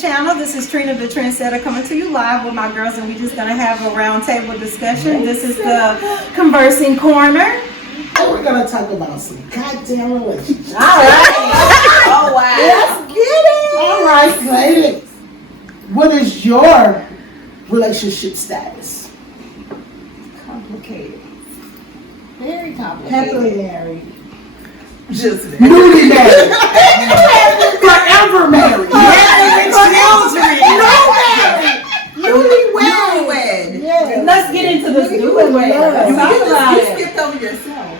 channel. This is Trina the Trendsetter coming to you live with my girls, and we're just going to have a round table discussion. This is the Conversing Corner. We're going to talk about some goddamn relationships. All right. Oh, wow. Let's get it. All right, ladies. What is your relationship status? Complicated. Very complicated. Happily married. Just Newly married. Forever married. Married with children. newlywed. Yeah. Let's get into this newlywed. Yeah. Talk about You it. skipped over yourself.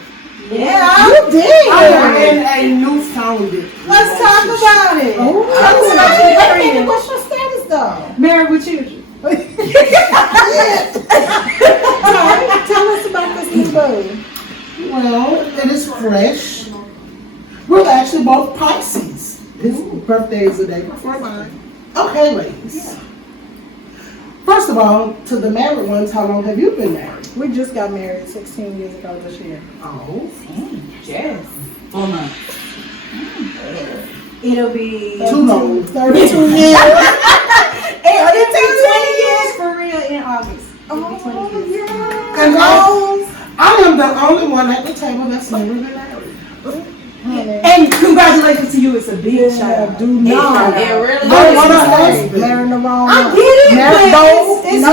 Yeah. You did. I am in a newfound Let's talk about it. Oh, Wait a minute, minute. What's your status though? Married with children. Tell us about this new boo. Well, it is fresh. We're actually both Pisces. His birthday is the day before mine. Okay, ladies. First of all, to the married ones, how long have you been married? We just got married 16 years ago this year. Oh. Yes. 4 months. It'll be 32 32 years. It'll be 20 years for real in August. It'll be 20 years. And I am the only one at the table that's never been married. And congratulations to you, it's a big child. Do not. It really I is. want a husband. Marrying the wrong I one. get it, Married but both. it's No.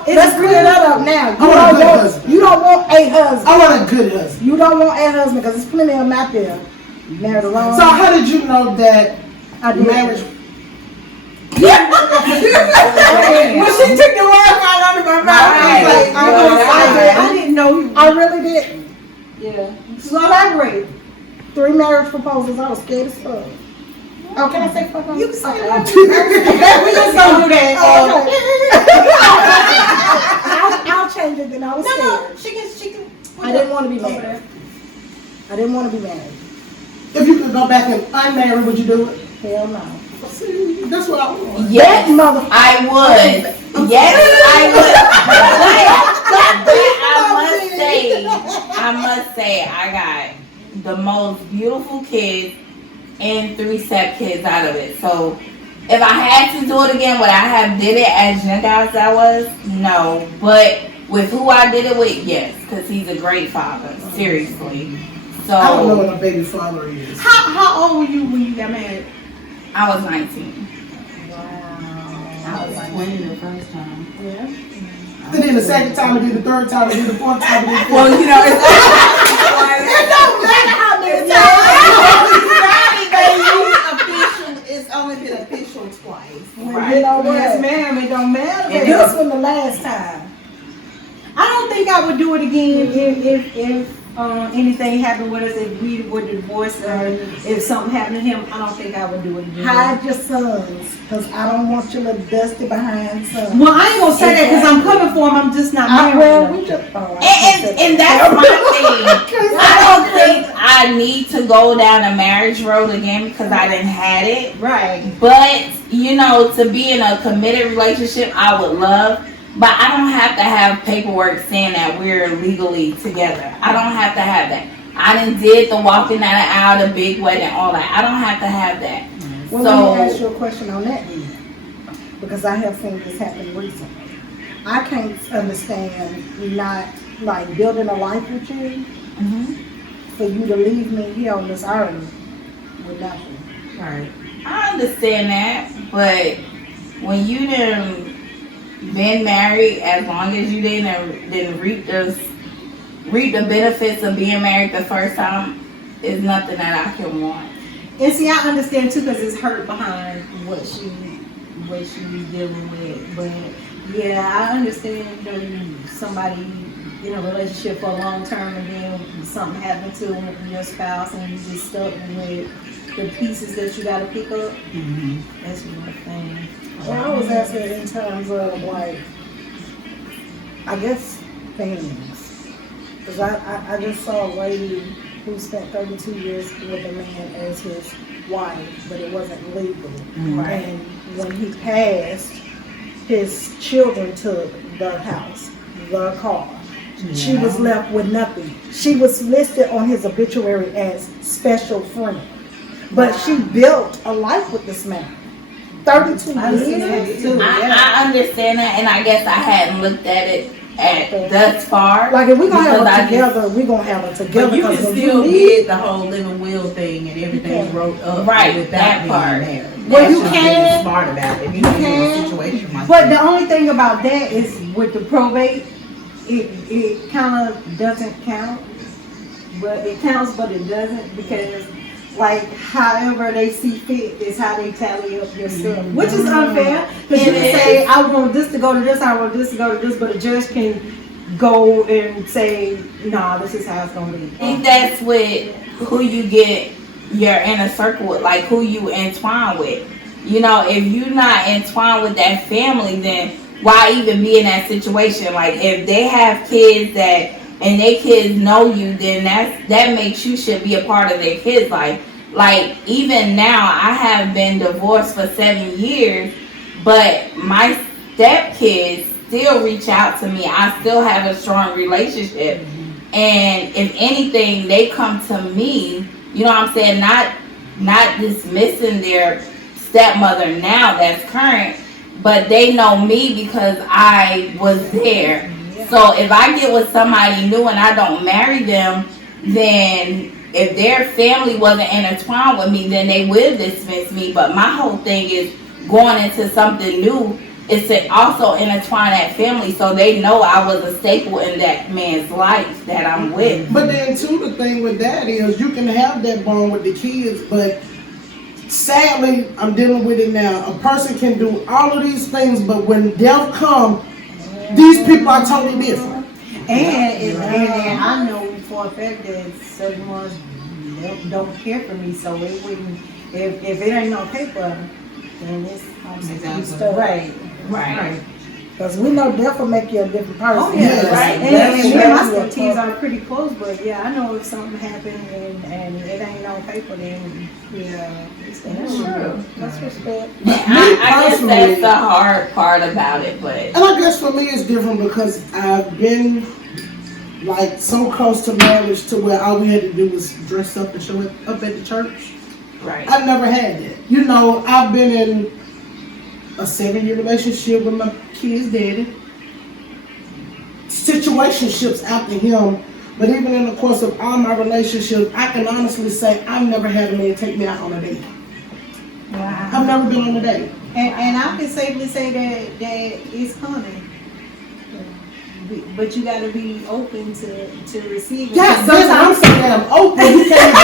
it's Let's real. clear that up now. I want a good husband. You don't want a husband. I want a good husband. You don't want a husband because there's plenty of them out there. You married the wrong So how did you know that I did. marriage? When she took the word right out of my mouth, I didn't know. I really did. Yeah. So elaborate. 3 marriage proposals. I was scared as fuck. Oh, can I say fuck on? You can say Okay. that. We just gonna do that. I'll change it then. I was scared. She can. I didn't want to be married. I didn't want to be married. If you could go back and unmarried, would you do it? Hell no. See, that's what I want. Yes, Mother. I would. Yes, I would. But I must say, I got the most beautiful kids and 3 step-kids out of it. So if I had to do it again, would I have did it as young as I was? No. But with who I did it with, yes, because he's a great father. Seriously. So I don't know what a baby father is. How old were you when you got married? I was 19. I was 20 the first time. Yeah. And then the second time, and then the third time, and then the fourth time, and then the fifth. Well, you know, it's It don't matter how many times. It's only been official twice. Right. You know yes, what? ma'am, it don't matter. And this was the last time. I don't think I would do it again if anything happened with us, if we were divorced or if something happened to him. I don't think I would do it again. Hide your sons, because I don't want your little dusty behind sons. Well, I ain't gonna say that because I'm coming for him. I'm just not married. Well, we just. And that's my thing. I don't think I need to go down a marriage road again because I didn't had it. Right. But, you know, to be in a committed relationship, I would love. But I don't have to have paperwork saying that we're legally together. I don't have to have that. I done did the walking down the aisle, the big wedding, all that. I don't have to have that. Well, So- let me ask you a question on that then, because I have seen this happen recently. I can't understand not like building a life with you for you to leave me here on this earth with nothing. Right. I understand that, but when you done been married as long as you didn't reap the benefits of being married the first time, is nothing that I can want. And see, I understand too because it's hurt behind what she was dealing with. But yeah, I understand somebody in a relationship for a long term and then something happened to your spouse and you just stuck with the pieces that you got to pick up. That's one thing. Well, I was asking in terms of like, I guess things, because I just saw a lady who spent 32 years with a man as his wife, but it wasn't legal. Right. And when he passed, his children took the house, the car. She was left with nothing. She was listed on his obituary as special friend, but she built a life with this man. 32 I see years. that too. Yeah. I understand that, and I guess I hadn't looked at it thus far. Like if we gonna have because it I together, we gonna have it together. But you can 'cause when still you leave- get the whole living will thing and everything wrote up Right, without that being part. married. Well, That's you just can. being smart about it. You know, you're in a situation like But that. the only thing about that is with the probate, it kind of doesn't count. But it counts, but it doesn't, because like however they see fit is how they tally up your stuff, which is unfair. Because you can say I want this to go to this, I want this to go to this, but a judge can go and say, nah, this is how it's gonna be. I think that's with who you get your inner circle with, like who you entwine with. You know, if you're not entwined with that family, then why even be in that situation? Like if they have kids and their kids know you, then that makes you should be a part of their kids' life. Like even now, I have been divorced for 7 years, but my stepkids still reach out to me. I still have a strong relationship, and if anything, they come to me. You know what I'm saying? Not dismissing their stepmother now that's current, but they know me because I was there. So if I get with somebody new and I don't marry them, then if their family wasn't intertwined with me, then they will dismiss me. But my whole thing is going into something new is to also intertwine that family so they know I was a staple in that man's life that I'm with. But then too, the thing with that is you can have that bond with the kids, but sadly, I'm dealing with it now. A person can do all of these things, but when death comes, these people are totally different. And I know for a fact that certain ones don't care for me, so it wouldn't. If it ain't no paper, then it's Exactly. right. Right. Because we know death will make you a different person. Oh yeah, Right. And That's me and my true. stepkids are pretty close, but yeah, I know if something happened and it ain't no paper, then yeah, it's That's true. That's respect. I guess that's the hard part about it, but And I guess for me it's different because I've been like so close to marriage to where all we had to do was dress up and show up at the church. right. I've never had that. You know, I've been in a 7-year relationship with my kid's daddy. Situationships after him, but even in the course of all my relationships, I can honestly say I've never had a man take me out on a date. wow. I've never been on a date. And I can safely say that it's coming. But you got to be open to receiving. Yes, that's what I'm saying. That I'm open. You can't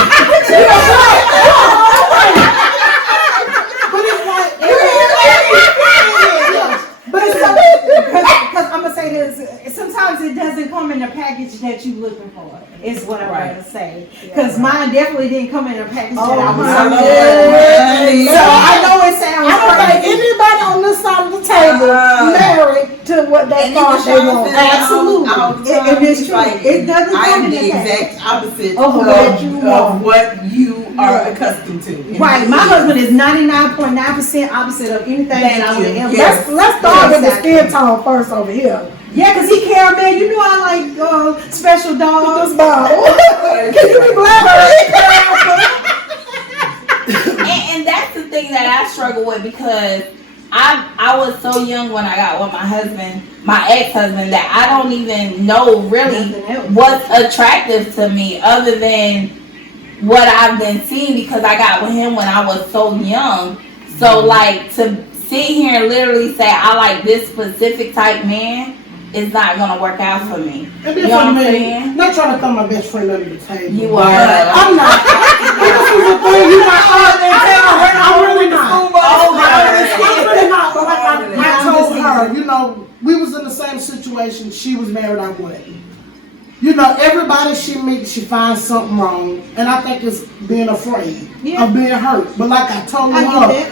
but it's like, But because I'm gonna say this, sometimes it doesn't come in the package that you're looking for. Is what I'm Right. gonna say. Because mine definitely didn't come in a package that I was my looking God. for. So I know it sounds I don't think crazy. anybody on this side of the table married to what they And thought they even wanted. Sean said Absolutely. all the And time, it's he's true. like, It doesn't I come am in the the package. exact opposite Of what you of what you are accustomed to. Right, my husband is 99.9% opposite of anything that I would ever. Yes. Let's start with the Exactly. skin tone first over here. Yeah, because he caramel. You know I like special dogs. Can you be black? And that's the thing that I struggle with because I was so young when I got with my husband, my ex-husband, that I don't even know really Nothing else. what's attractive to me other than what I've been seeing because I got with him when I was so young. So like to sit here and literally say I like this specific type man is not gonna work out for me. and You then know what for I'm me, saying? not trying to throw my best friend under the table. You but are. I'm not. This is the thing. You know, I'm really not. I'm really not. But like I told her, you know, we was in the same situation. She was married. I wasn't. You know, everybody she meets, she finds something wrong, and I think it's being afraid of being hurt. But like I told I get her, that.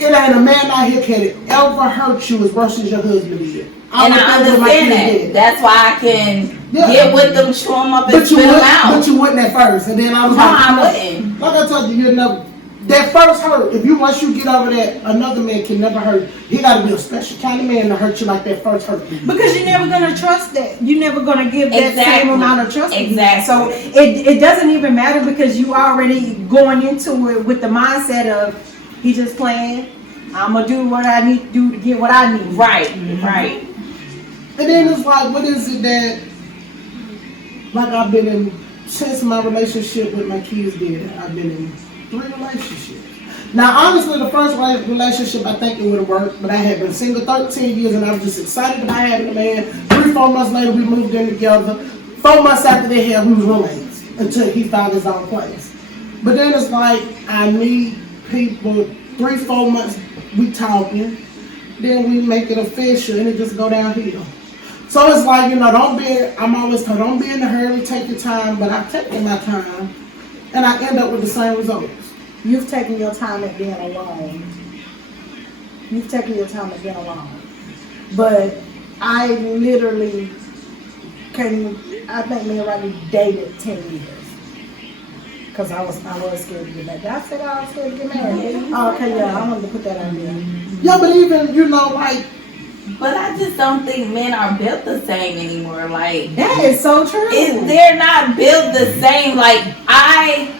it ain't a man out here can ever hurt you as worse as your husband did. And I understand that. That's why I can Yeah. get with them, chew them up, and But you spit them wouldn't. out. But you wouldn't at first, and then I was No, like, I wouldn't. Like I told you, you'll never. That first hurt, if you once you get over that, another man can never hurt. He got to be a special kind of man to hurt you like that first hurt. Because you're never gonna trust that. You're never gonna give that Exactly. same amount of trust. Exactly. So it doesn't even matter because you already going into it with the mindset of he just playing. I'm gonna do what I need to do to get what I need. Right, right. And then it's like, what is it that, like I've been in, since my relationship with my kids did, I've been in 3 relationships. Now, honestly, the first relationship, I think it would have worked, but I had been single 13 years and I was just excited about having a man. 3-4 months later, we moved in together. 4 months after they had, we was roommates until he found his own place. But then it's like, I meet people, 3-4 months, we talking, then we make it official and it just go downhill. So it's like, I'm always told, don't be in a hurry, take your time, but I've taken my time and I end up with the same results. You've taken your time at being alone. You've taken your time at being alone. But I literally I think me and Rodney dated 10 years. Because I was scared to get married. Did I say I was scared to get married? Oh, okay, yeah, I wanted to put that on there. Yeah, but even, like, But I just don't think men are built the same anymore. Like, That is so true. they're not built the same. Like, I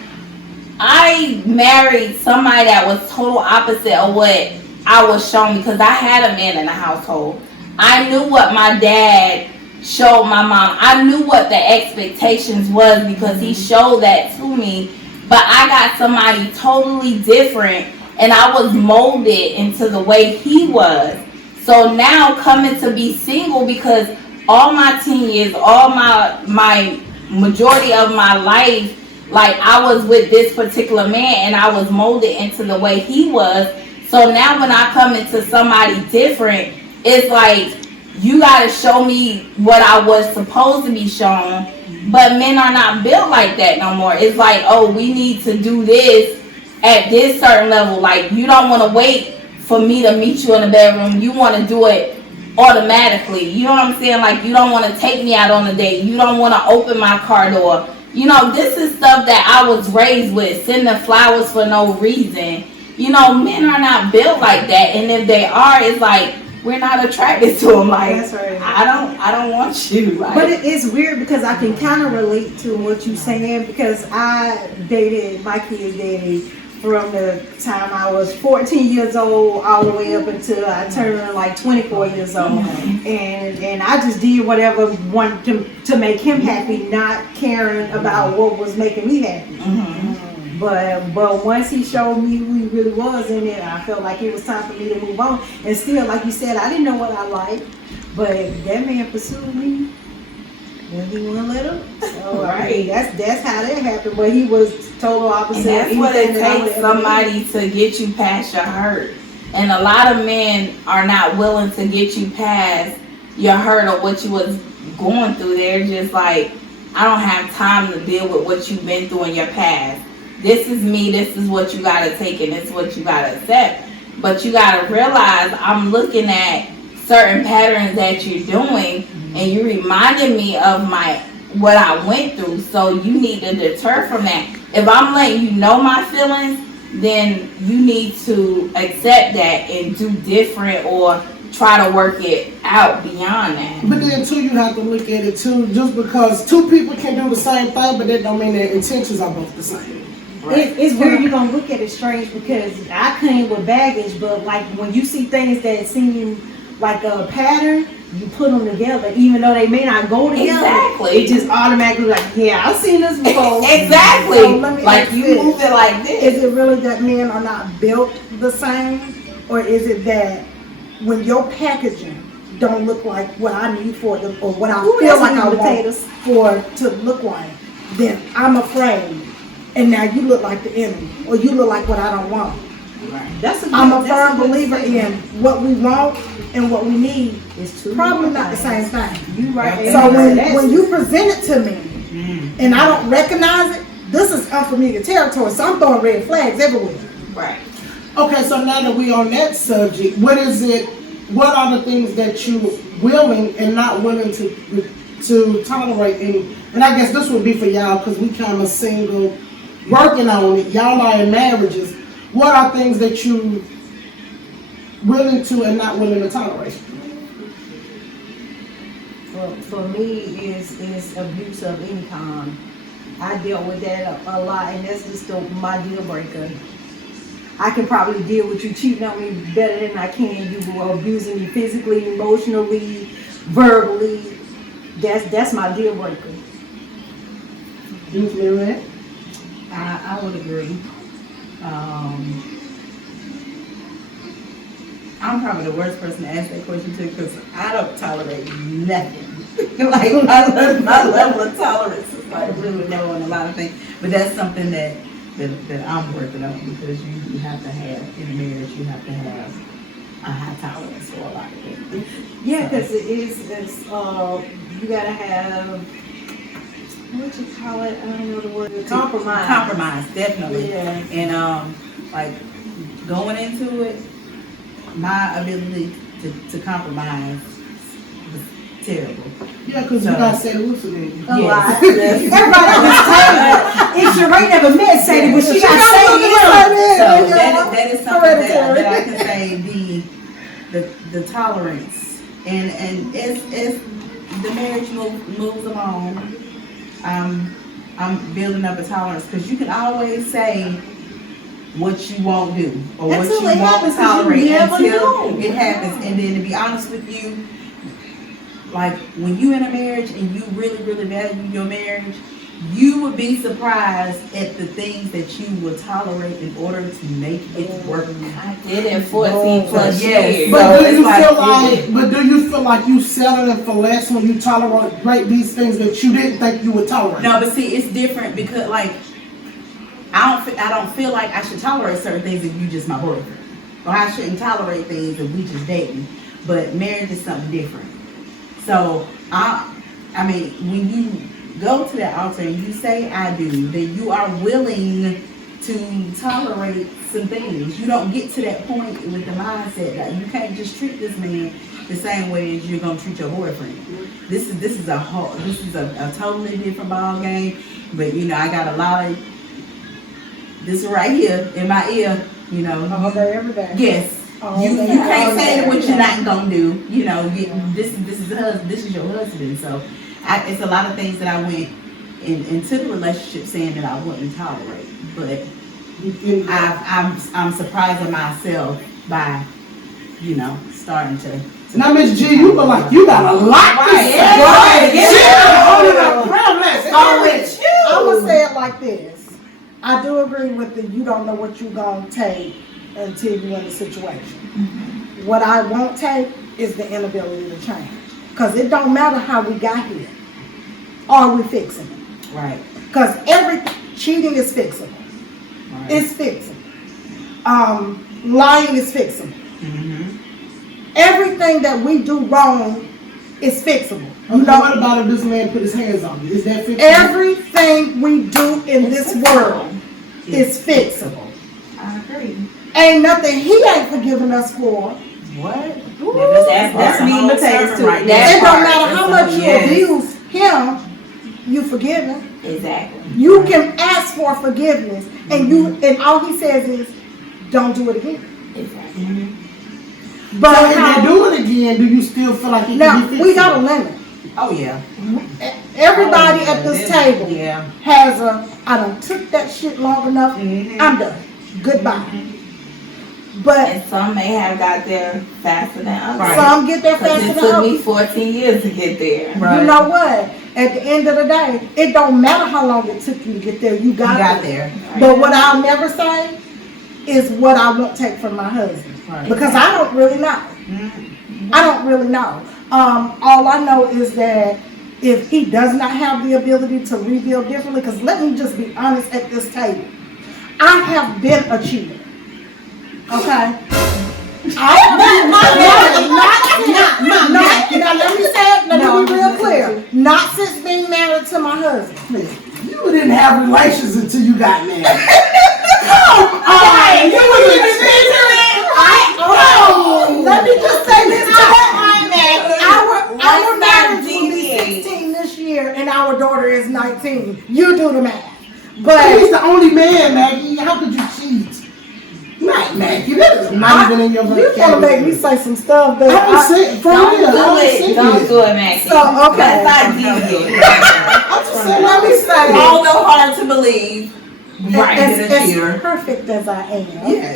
married somebody that was total opposite of what I was shown because I had a man in the household. I knew what my dad showed my mom. I knew what the expectations was because he showed that to me. But I got somebody totally different and I was molded into the way he was. So now coming to be single because all my 10 years, all my majority of my life, like I was with this particular man and I was molded into the way he was. So now when I come into somebody different, it's like you gotta show me what I was supposed to be shown. But men are not built like that no more. It's like, oh, we need to do this at this certain level. Like you don't want to wait for me to meet you in the bedroom. You want to do it automatically. You know what I'm saying? Like you don't want to take me out on a date. You don't want to open my car door. You know, this is stuff that I was raised with, sending flowers for no reason. You know, men are not built like that. And if they are, it's like, we're not attracted to them. Like, That's right. I don't want you. Like, But it's weird because I can kind of relate to what you're saying because I dated my kid's daddy from the time I was 14 years old all the way up until I turned like 24 years old. And I just did whatever wanted to make him happy, not caring about what was making me happy. But once he showed me who he really was in it, I felt like it was time for me to move on. And still, like you said, I didn't know what I liked, but that man pursued me. When he wouldn't let him. So, I mean, that's how that happened. But he was total opposite. and that's what it takes, somebody to get you past your hurt. And a lot of men are not willing to get you past your hurt or what you was going through. They're just like, I don't have time to deal with what you've been through in your past. This is me, this is what you gotta take, and this is what you gotta accept. But you gotta realize I'm looking at certain patterns that you're doing and you reminded me of what I went through, so you need to deter from that. If I'm letting you know my feelings, then you need to accept that and do different or try to work it out beyond that. But then too, you have to look at it too, just because 2 people can do the same thing, but that don't mean their intentions are both the same. It's weird you're gonna look at it strange because I came with baggage, but like when you see things that seem like a pattern, you put them together, even though they may not go together. Exactly. It just automatically like, yeah, I've seen this before. Exactly. So let me Like ask you this. move it like this. Is it really that men are not built the same? Or is it that when your packaging don't look like what I need for them or what I feel like I want for to look like, then I'm afraid. And now you look like the enemy or you look like what I don't want. I'm a firm believer in what we want and what we need is probably not the same thing. You right. So when you present it to me and I don't recognize it, this is unfamiliar territory. So I'm throwing red flags everywhere. Right. Okay, so now that we on that subject, what are the things that you're willing and not willing to tolerate? And I guess this would be for y'all because we kind of single, working on it. Y'all are in marriages. What are things that you willing to and not willing to tolerate? Well, for me, is abuse of any kind. I dealt with that a lot, and that's just my deal breaker. I can probably deal with you cheating on me better than I can. You were abusing me physically, emotionally, verbally. That's my deal breaker. You feel that? I would agree. I'm probably the worst person to ask that question to because I don't tolerate nothing. Like my level of tolerance is like really low on a lot of things. But that's something that I'm working on because you have to have in a marriage you have to have a high tolerance for a lot of things. Yeah, because it's you gotta have, what you call it? I don't know the word. Compromise. Compromise, definitely. Yeah. And like going into it, my ability to compromise was terrible. Yeah, because you guys said hallucinating. A Yes. lot. Yes. Everybody on this table, if Sheree never met Sadie, but she got Sadie. So that is something that I can say the tolerance and as the marriage moves along, I'm building up a tolerance because you can always say what you won't do or what Until you it won't happens, 'cause you tolerate never until know. it happens. And then to be honest with you, like when you in a marriage and you really, really value your marriage, you would be surprised at the things that you will tolerate in order to make it work. I did it 14 plus Yes. years. But So do it's you like- feel like? But do you feel like you settling for less when you tolerate these things that you didn't think you would tolerate? No, but see, it's different because like I don't feel like I should tolerate certain things if you just my boyfriend, or I shouldn't tolerate things if we just dating. But marriage is something different. So I mean, when you go to that altar and you say I do, then you are willing to tolerate some things. You don't get to that point with the mindset that you can't just treat this man the same way as you're gonna treat your boyfriend. This is a totally different ball game. But you know, I got a lot of this right here in my ear. You know, All day, every day. yes. All You day, can't all say day, what every you're day. not gonna do. You know, this is your husband. So it's a lot of things that I went into the relationship saying that I wouldn't tolerate. But You feel I'm surprised at myself by starting to. Now, Miss G, you look like you got a lot to say. Right. Let's go with you. I'm gonna say it like this. I do agree with the you don't know what you're gonna take until you're in the situation. What I won't take is the inability to change. Because it don't matter how we got here. Are we fixing it? Right. Because cheating is fixable. Right. It's fixable. Lying is fixable. Mm-hmm. Everything that we do wrong is fixable. Okay, what about if this man put his hands on you? Is that fixable? Everything we do in this world is fixable. I agree. Ain't nothing he ain't forgiven us for. What? That's meat and potatoes too. right It there. don't matter how much you Yes. abuse him, you forgive him. Exactly. You can ask for forgiveness, and all he says is, "Don't do it again." Exactly. But So if you do it again, do you still feel like it now can be fixable? we got a limit. Oh yeah. Everybody at this table Yeah. has I done took that shit long enough. Mhm. I'm done. Goodbye. But And some may have got there faster than others. Right. some get there Because faster it than took others. me 14 years to get there. Right. You know what? At the end of the day, it don't matter how long it took you to get there. You You got, got there. But what I'll never say is what I won't take from my husband. Right. Because I don't really know. Mhm. I don't really know. All I know is that if he does not have the ability to rebuild differently, because let me just be honest at this table, I have been a cheater. Okay? I have been now let me say it, let me be real clear. Not since being married to my husband. You didn't have relations until you got married. Come on! You was Let me just say this. Our marriage will be 16 this year, and our daughter is 19. You do the math. But He's the only man, Maggie. How could you cheat? Not Maggie. That is not even in your you gonna make me say some stuff that I was saying, for Don't real, I do was it. saying Don't it. do it, Maxie. So, okay. Let's not deviate. I'm just saying, Let me say, Although hard to believe, Right. As perfect as I am. Yes.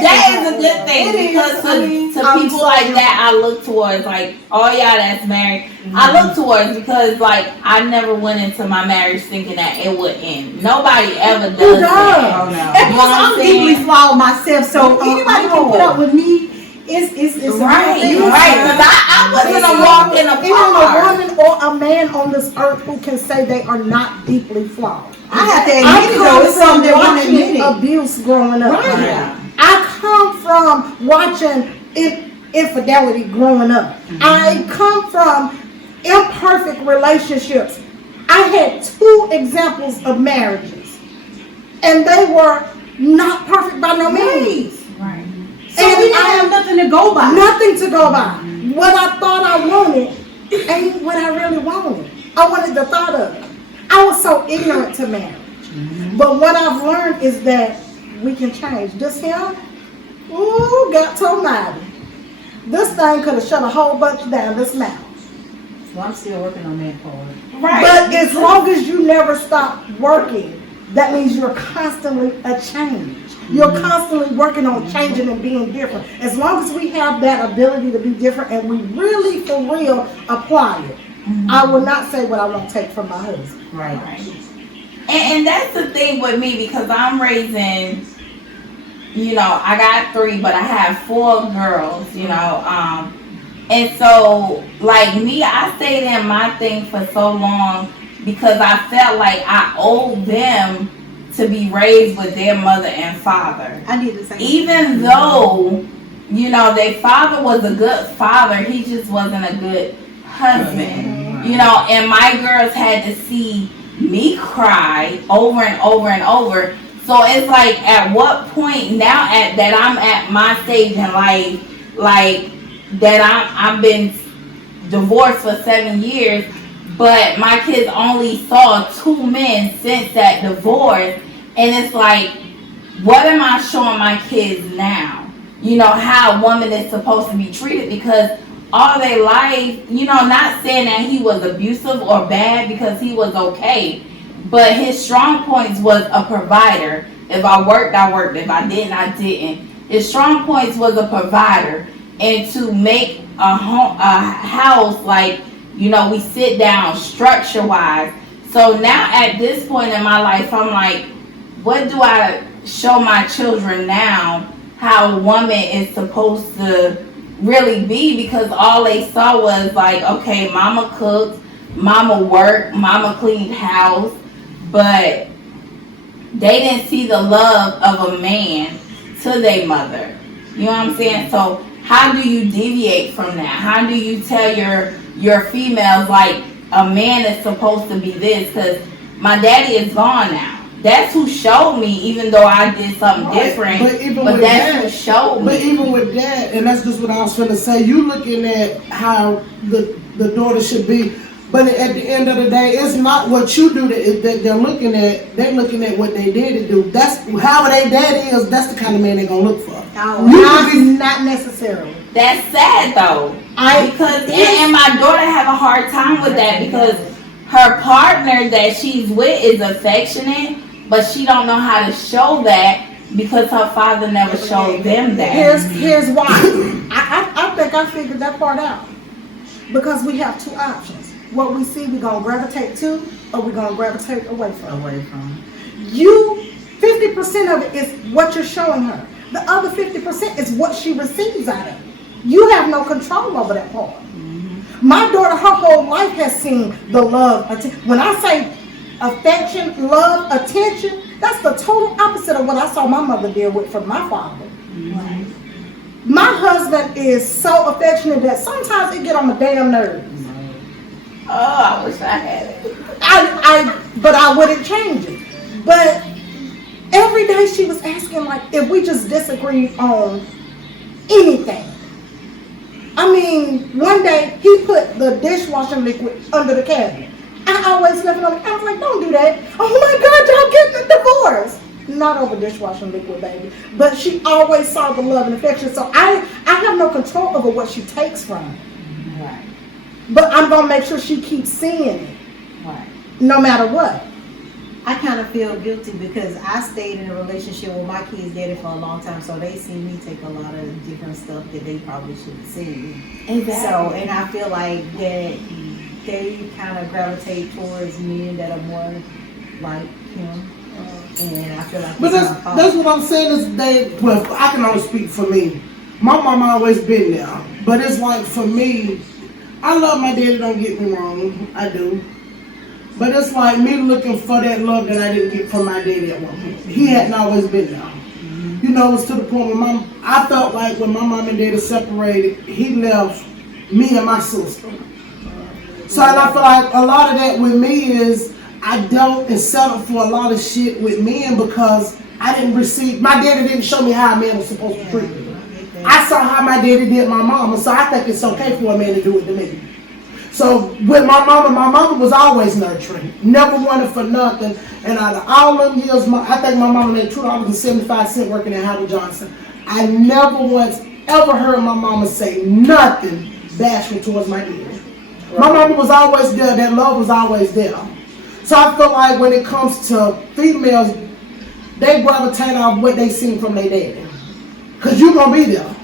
That is a good thing because to people like that, I look towards like all y'all that's married. I look towards because like I never went into my marriage thinking that it would end. Nobody ever does that. Oh no. And plus, I'm deeply flawed myself, so anybody can put up with me. It's Right, a real thing. right. Because I wasn't a walk in a Even park. a woman or a man on this earth who can say they are not deeply flawed. I have to I admit it though. It's come something from that won't admit watching it. abuse growing up. Right. Yeah. I come from watching infidelity growing up. I come from imperfect relationships. I had 2 examples of marriages, and they were not perfect by no means. Right. So we didn't have nothing to go by. Nothing to go by. What I thought I wanted ain't what I really wanted. I wanted the thought of it. I was so ignorant to marriage. But what I've learned is that we can change. This here, ooh, got so mighty. This thing could have shut a whole bunch down this mouth. Well, I'm still working on that part. Right. But as long as you never stop working, that means you're constantly a change. You're constantly working on changing and being different. As long as we have that ability to be different and we really, for real, apply it, I will not say what I won't take from my husband. Right. Right. And that's the thing with me because I'm raising, you know, I got 3, but I have 4 girls, you know. And so, like me, I stayed in my thing for so long because I felt like I owed them to be raised with their mother and father. I need to say. Even though, you know, their father was a good father, he just wasn't a good husband. You know, and my girls had to see me cry over and over and over. So it's like, at what point now that I'm at my stage in life, like that I've been divorced for 7 years, but my kids only saw 2 men since that divorce, and it's like, what am I showing my kids now? You know, how a woman is supposed to be treated, because all their life, you know, not saying that he was abusive or bad, because he was okay, but his strong points was a provider. If I worked, I worked. If I didn't, I didn't. His strong points was a provider, and to make a house, like, you know, we sit down structure wise. So now at this point in my life, I'm like, what do I show my children now how a woman is supposed to really be? Because all they saw was like, okay, mama cooked, mama worked, mama cleaned house, but they didn't see the love of a man to their mother. You know what I'm saying? So how do you deviate from that? How do you tell your females, like, a man is supposed to be this? Because my daddy is gone now. That's who showed me, even though I did something different. But that's who showed me. But even with that, and that's just what I was trying to say, you looking at how the daughter should be, but at the end of the day, it's not what you do that they're looking at. They're looking at what they did do. That's how their dad is. That's the kind of man they're gonna look for. Not necessarily. That's sad though. And my daughter have a hard time with that, because her partner that she's with is affectionate, but she don't know how to show that because her father never showed them that. Here's why. I think I figured that part out. Because we have 2 options. What we see, we're gonna gravitate to, or we're gonna gravitate away from. 50% of it is what you're showing her. The other 50% is what she receives out of it. You have no control over that part. My daughter, her whole life has seen the love. When I say affection, love, attention, that's the total opposite of what I saw my mother deal with from my father. Right. My husband is so affectionate that sometimes it get on my damn nerves. Oh, I wish I had it. But I wouldn't change it. But every day she was asking, like, if we just disagreed on anything. I mean, one day he put the dishwashing liquid under the cabinet. I always left it on. I was like, don't do that. Oh my God, y'all getting a divorce. Not over dishwashing liquid, baby. But she always saw the love and affection. So I have no control over what she takes from it. Right. But I'm going to make sure she keeps seeing it. Right. no matter what. I kind of feel guilty because I stayed in a relationship with my kids' daddy for a long time, so they see me take a lot of different stuff that they probably shouldn't see. Exactly. So, and I feel like that they kind of gravitate towards men that are more like him, and I feel like But that's what I'm saying is well, I can only speak for me. My mom always been there, but it's like for me, I love my daddy, don't get me wrong, I do. But it's like me looking for that love that I didn't get from my daddy at one point. He hadn't always been there. You know, it was to the point where I felt like when my mom and daddy separated, he left me and my sister. So and I feel like a lot of that with me is I don't settle for a lot of shit with men because I didn't receive, my daddy didn't show me how a man was supposed to treat me. I saw how my daddy did my mama, so I think it's okay for a man to do it to me. So with my mama was always nurturing, never wanted for nothing. And out of all them years, I think my mama made $2.75 working at Howard Johnson. I never once ever heard my mama say nothing bashful towards my daddy. Right. My mama was always there, that love was always there. So I feel like when it comes to females, they gravitate off what they seen from their daddy. Because you're going to be there.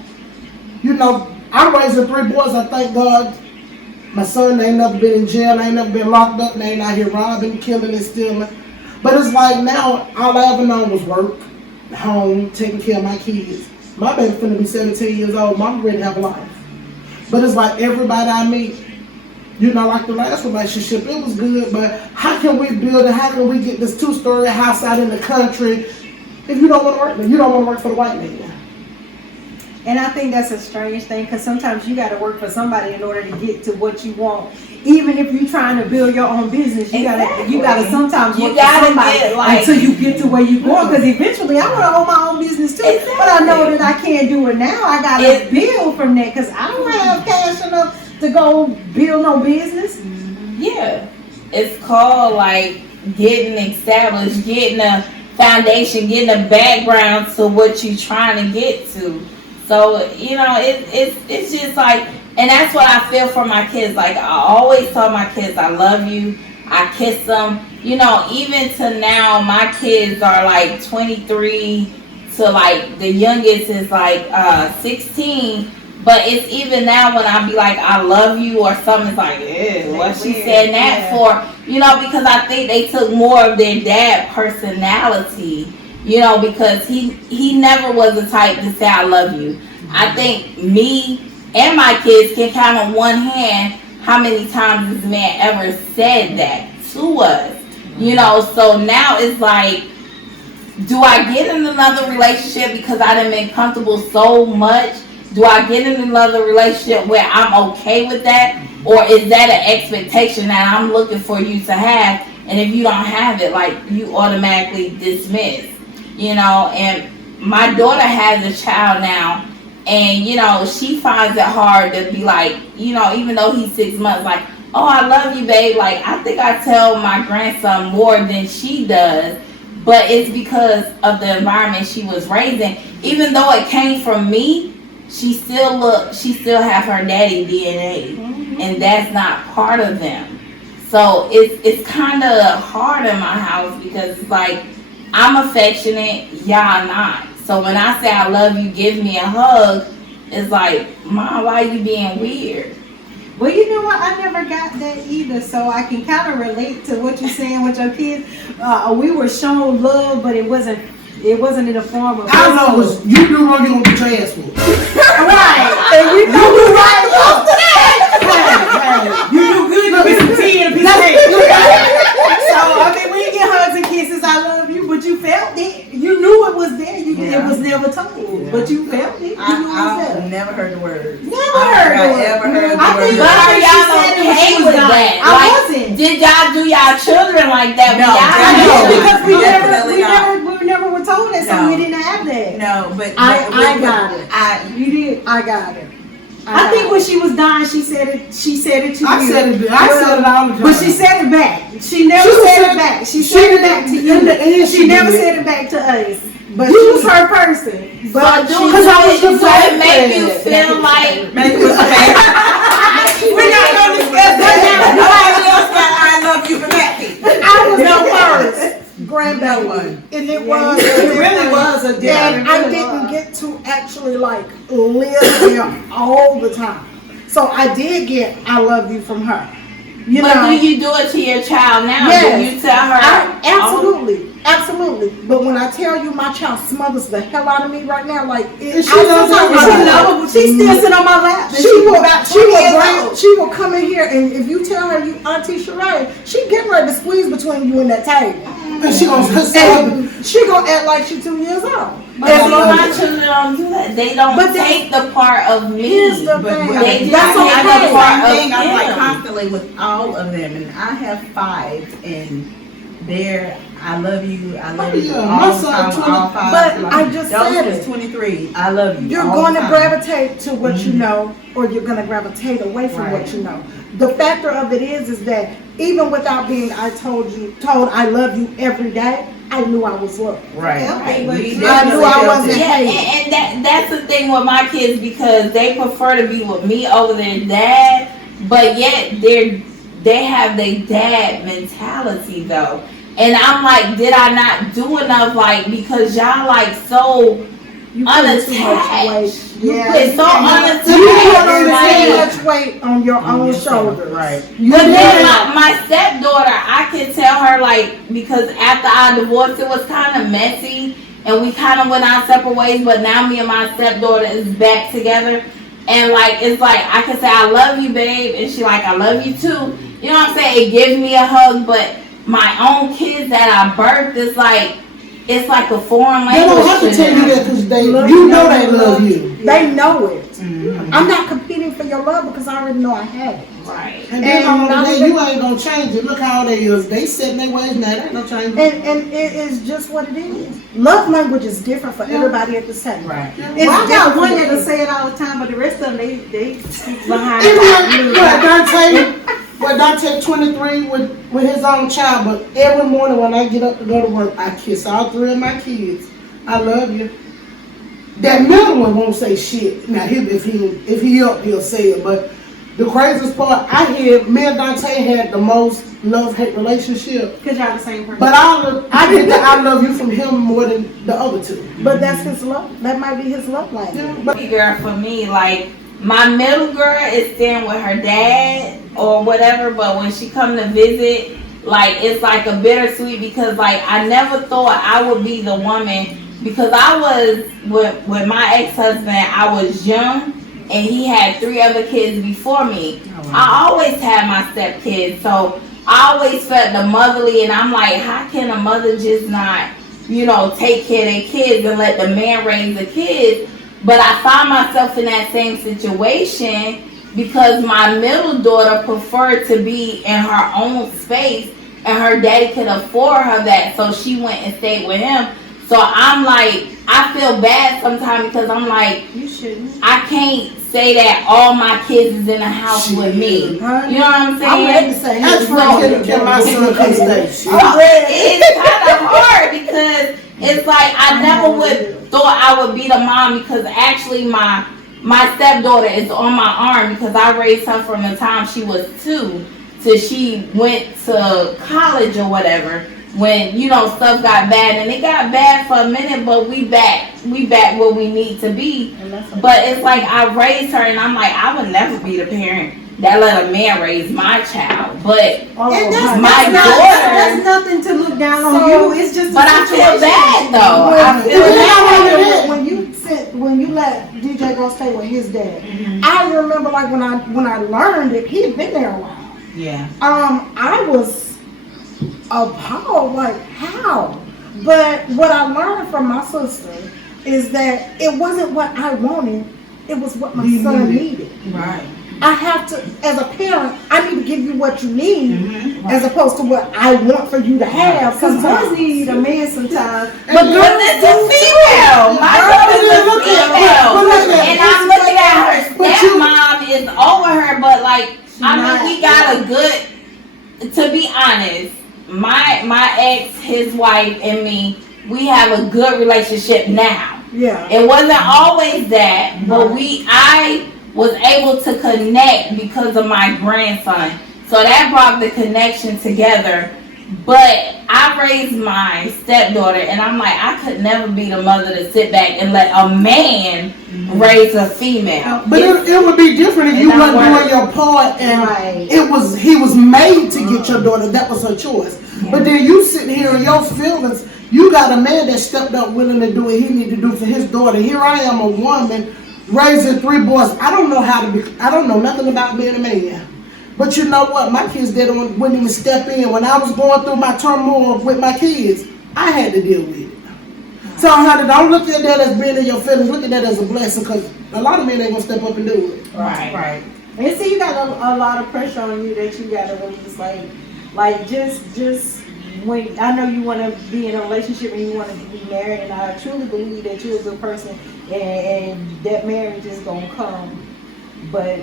You know, I'm raising 3 boys, I thank God. My son ain't never been in jail, ain't never been locked up, they ain't out here robbing, killing, and stealing. But it's like now, all I ever known was work, home, taking care of my kids. My baby finna be 17 years old, mama ready to have a life. But it's like everybody I meet, you know, like the last relationship, it was good, but how can we build it? How can we get this 2-story house out in the country if you don't want to work? You don't want to work for the white man. And I think that's a strange thing because sometimes you got to work for somebody in order to get to what you want. Even if you're trying to build your own business, you gotta sometimes work for somebody until you get to where you're going. Because eventually, I want to own my own business too. Exactly. But I know that I can't do it now. I gotta build from that because I don't have cash enough to go build no business. Yeah, it's called like getting established, getting a foundation, getting a background to what you're trying to get to. So, you know, it's just like, and that's what I feel for my kids. Like, I always tell my kids, I love you. I kiss them. You know, even to now, my kids are like 23 to like, the youngest is like 16. But it's even now when I be like, I love you or something's like, ew, what she said that for? You know, because I think they took more of their dad personality. You know, because he never was the type to say I love you. I think me and my kids can count on one hand how many times this man ever said that to us. You know, so now it's like, do I get in another relationship because I done been comfortable so much? Do I get in another relationship where I'm okay with that? Or is that an expectation that I'm looking for you to have? And if you don't have it, like, you automatically dismiss. You know, and my daughter has a child now, and, you know, she finds it hard to be like, you know, even though he's 6 months, like, oh, I love you, babe. Like, I think I tell my grandson more than she does, but it's because of the environment she was raised in. Even though it came from me, she still have her daddy DNA, and that's not part of them. So it's kind of hard in my house because it's like, I'm affectionate, y'all not. So when I say I love you, give me a hug, it's like, Mom, why are you being weird? Well, you know what? I never got that either, so I can kind of relate to what you're saying with your kids. We were shown love, but it wasn't in the form of. I know it was you do wrong, you gonna get your ass whooped. Right, and we know we right after that. Hey, you do good to be some tea and a piece of cake. So I mean, when you get hugs and kisses, I love you, but you felt it. You knew it was there. It was never told, but you felt it. You knew it was there. I never heard the words. Never heard the words. I think y'all okay with that. I wasn't. Did y'all do y'all children like that? No, because we never were told that, so we didn't have that. No, but I got it. You did. I got it. I think when she was dying, she said it to you. I said it all the time. But she said it back. She never said it back. She said it back to you. In the end, she never said it back to us. But she was her person. But because I was your it make you feel like maybe it was we're not gonna discuss that now. Nobody else got I love you for that. actually like live there all the time. So I did get "I love you" from her. You But know, do you do it to your child now? Yes. Do you tell her? Absolutely. But when I tell you my child smothers the hell out of me right now, like And she knows how to do it. She still sit on my lap. she will come in here, and if you tell her you Auntie Sheree, she getting ready to squeeze between you and that table. And she gonna And she gonna act like she's 2 years old. But see, my children don't do that. They don't take the part of me. Here's the But thing. They That's just I take do the the part same of thing. I'm like him. constantly with all of them, and I have 5, and they're I love you. I love you. Yeah, All my the son time, 20 all 5. But like, I just Dallas said is it. 23. I love you. You're all going the to time. gravitate to what you know, or you're going to gravitate away from what you know. The factor of it is that even without being told I love you every day, I knew I was loved. Right. Okay, but We you- I knew definitely I felt wasn't it. Yeah, and that's the thing with my kids, because they prefer to be with me over their dad, but yet they have their dad mentality though. And I'm like, did I not do enough? Like, because y'all like so You put too much unattached. weight. Yeah. It's so unattached. You put Like, too much weight on your own shoulders. Right. but then my stepdaughter, I could tell her, like, because after I divorced, it was kind of messy, and we kind of went our separate ways, but now me and my stepdaughter is back together, and like, it's like, I can say, I love you, babe, and she like, I love you too. You know what I'm saying? It gives me a hug, but my own kids that I birthed, it's like a foreign They language. don't have to to tell you them. that because you know they love you. They know it. Mhm. I'm not competing for your love because I already know I have it. Right. And then And on the not day even- you ain't gonna change it. Look how old they is. They set their ways now. There ain't no change. And it is just what it is. Love language is different for everybody at the same. Right. It's Well, I got different one for that'll you. say it all the time, but the rest of them, they speak behind. Even what Dante 23 with his own child, but every morning when I get up to go to work, I kiss all 3 of my kids. I love you. That middle one won't say shit. Now if he up, he'll say it. But the craziest part, I hear me and Dante had the most love-hate relationship. Because y'all the same person. But I get the I love you from him more than the other 2. But that's his love. That might be his love language. Yeah, but Girl, for me, like, my middle girl is staying with her dad or whatever, but when she come to visit, like, it's like a bittersweet, because like, I never thought I would be the woman, because I was with my ex-husband, I was young and he had 3 other kids before me. I always had my stepkids, so I always felt the motherly, and I'm like, how can a mother just not, take care of their kids and let the man raise the kids? But I found myself in that same situation because my middle daughter preferred to be in her own space, and her daddy could afford her that, so she went and stayed with him. So I'm like, I feel bad sometimes because I'm like, You shouldn't. I can't say that all my kids is in the house with me. You know what I'm saying? I'm ready to say that's his right. Can my son come stay? So it's kind of hard because it's like I never would thought I would be the mom, because actually my stepdaughter is on my arm because I raised her from the time she was 2 till she went to college or whatever. When stuff got bad, and it got bad for a minute, but we back where we need to be. But it's like I raised her, and I'm like, I would never be the parent that let a man raise my child. But And my daughter. that's nothing to look down on So- you. It's just. But I feel bad though. I feel bad. When you let DJ go stay with his dad, I remember like when I learned it, he had been there a while. Yeah. I was appalled, like how? But what I learned from my sister is that it wasn't what I wanted, it was what my son needed. Right. I have to, as a parent, I need to give you what you need, as opposed to what I want for you to have. Because Sometimes boys need a man sometimes. But this is female. My daughter's a female. And I'm looking at her stepmom is over her, but like, I mean, we got a good, to be honest, my ex, his wife, and me, we have a good relationship now. Yeah. It wasn't always that, but I was able to connect because of my grandson. So that brought the connection together. But I raised my stepdaughter, and I'm like, I could never be the mother to sit back and let a man raise a female. But it would be different if you It don't wasn't work. doing your part and Right. he was made to get your daughter. That was her choice. But then you sitting here in your feelings, you got a man that stepped up willing to do what he need to do for his daughter. Here I am, a woman raising 3 boys. I don't know nothing about being a man. But you know what? My kids wouldn't even step in. When I was going through my turmoil with my kids, I had to deal with it. So, honey, don't look at that as being in your feelings. Look at that as a blessing, because a lot of men ain't going to step up and do it. Right. And see, you got a lot of pressure on you that you got to release. Like just when I know you want to be in a relationship and you want to be married, and I truly believe that you're a good person, and that marriage is gonna come. But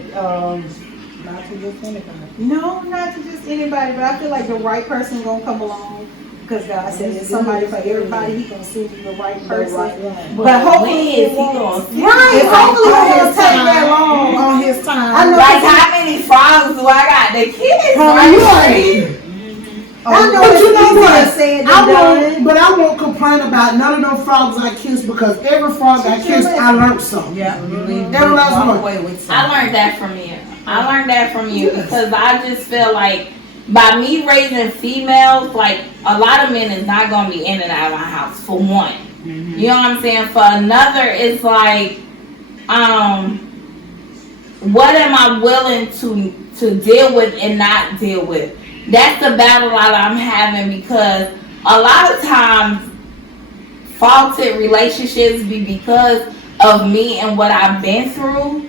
Not to just anybody. no, not to just anybody. But I feel like the right person gonna come along, because God said there's somebody for everybody. He gonna send you the right person. Right. But hopefully When is it he won't. gonna see Right, you? hopefully On it won't his take that long. time. On his time. I know. Like, how many frogs do I got? The kids, Honey, you right? I know But it's you know easier what? said than I done. won't complain about none of them frogs I kissed, because every frog I kissed, I learned something. Yeah, you leave. Every last walk one. away with I something. learned that from you. Because I just feel like by me raising females, like a lot of men is not gonna be in and out of my house for one. You know what I'm saying? For another, it's like, what am I willing to deal with and not deal with? That's the battle that I'm having, because a lot of times faulted relationships be because of me and what I've been through.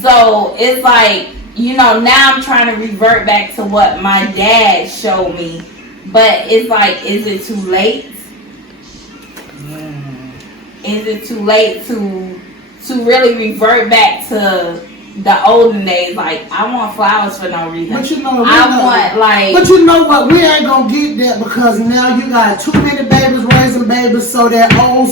So it's like, now I'm trying to revert back to what my dad showed me. But it's like, is it too late? Is it too late to really revert back to the olden days? Like, I want flowers for no reason. But you know, But you know what? We ain't gonna get that, because now you got too many babies raising babies, so that old.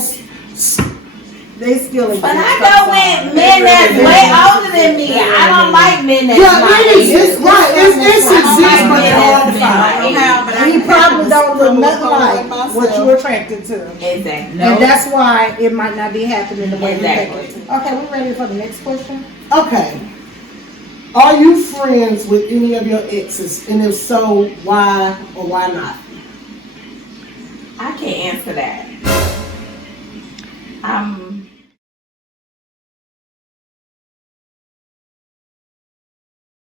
They still exist. But I go with men that's way older than me. I don't like men that's my It age. exists, right? It exists, but they're hard to find. And he probably don't look nothing like what you're attracted to. Exactly. And that's why it might not be happening the way you Exactly. think it. Okay, we ready for the next question? Okay. Are you friends with any of your exes? And if so, why or why not? I can't answer that.